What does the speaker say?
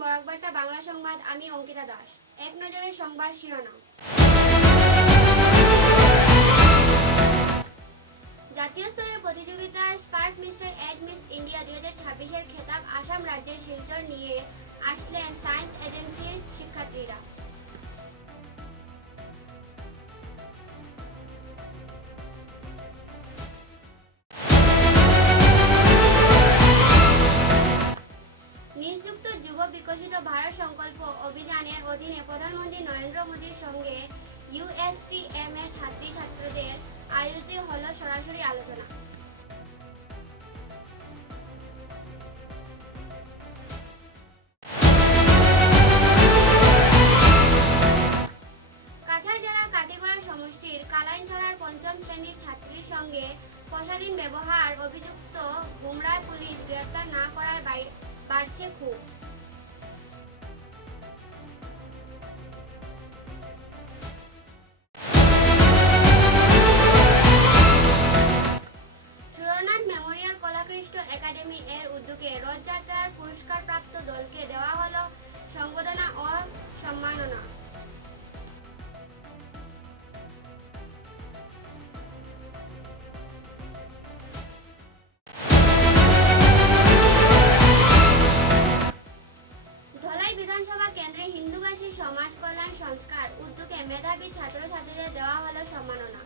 বরাকবার্তা বাংলা সংবাদ, আমি অঙ্কিতা দাস। এক নজরে সংবাদ শিরোনাম। জাতীয় স্তরের প্রতিযোগিতায় spark mister and miss India 2026-এর খেতাব আসাম রাজ্যের শিলচর নিয়ে আসলেন সায়েন্স এজেন্সির শিক্ষার্থীরা। নিযুক্ত যুব বিকশিত ভারত সংকল্প অভিযানের অধীনে প্রধানমন্ত্রী নরেন্দ্র মোদীর সঙ্গে USTM এর ছাত্রীদের আয়োজিত হল সরাসরি আলোচনা। কাছাড় জেলার কাটিগড়া সমষ্টির কালাইনছড়ার পঞ্চম শ্রেণীর ছাত্রীর সঙ্গে অশালীন ব্যবহার অভিযুক্ত গুমরায় পুলিশ গ্রেপ্তার না করায় বাড়ছে ক্ষোভ। সুরনাথ মেমোরিয়াল কলাকৃষ্ট একাডেমি এর উদ্যোগে রথযাত্রার পুরস্কারপ্রাপ্ত দলকে দেওয়া হলো সংবর্ধনা ও সম্মাননা। ধলাই বিধানসভা কেন্দ্রে হিন্দুভাষী সমাজ কল্যাণ সংস্থার উদ্যোগে মেধাবী ছাত্রছাত্রীদের দেওয়া হলো সম্মাননা।